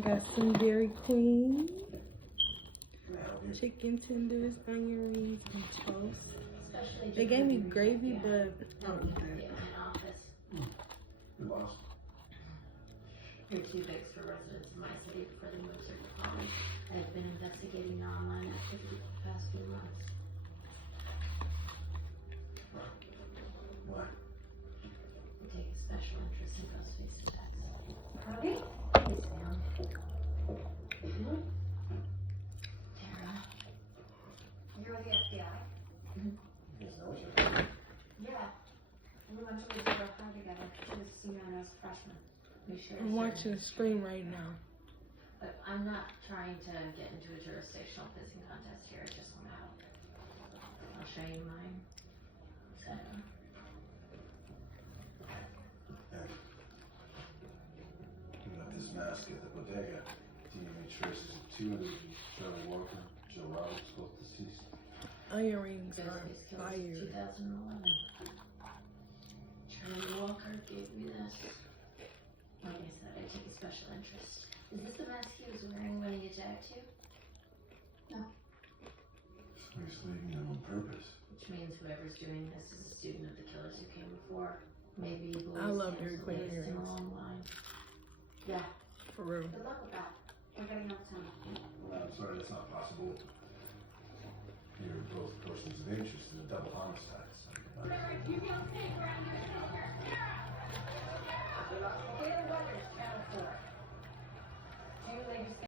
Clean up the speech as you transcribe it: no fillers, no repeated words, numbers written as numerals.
I got some Dairy Queen, chicken tenders, onion rings, and toast. They gave me gravy, but I don't eat that. You're too big for residents in my city before they move certain departments. I've been investigating online activity for the past few months. What? I take a special interest in ghost face attacks. Howdy. Hey, Sam. Tara. You're with the FBI? You guys know each other? Yeah. We went to Louisville High together. She was a senior and I was a freshman. You sure? I'm watching the screen right now. But I'm not trying to get into a jurisdictional pissing contest here. I just want to help. I'll show you mine. So, You got this mask at the bodega. DNA traces of two individuals, Trevor Walker, Joe Roberts, both deceased. Onion rings are Ghostface killed fire. 2011. Charlie Walker gave me this. Like I said, I take a special interest. Is this the mask he was wearing when he attacked you? So he's leaving them on purpose. Which means whoever's doing this is a student of the killers who came before. Maybe he I believes love he Dairy has Queen the latest in a earrings. long line. Yeah. For real. Good luck with that. We're getting out of town. Well, I'm sorry, that's not possible. You're both persons of interest in a double homicide. So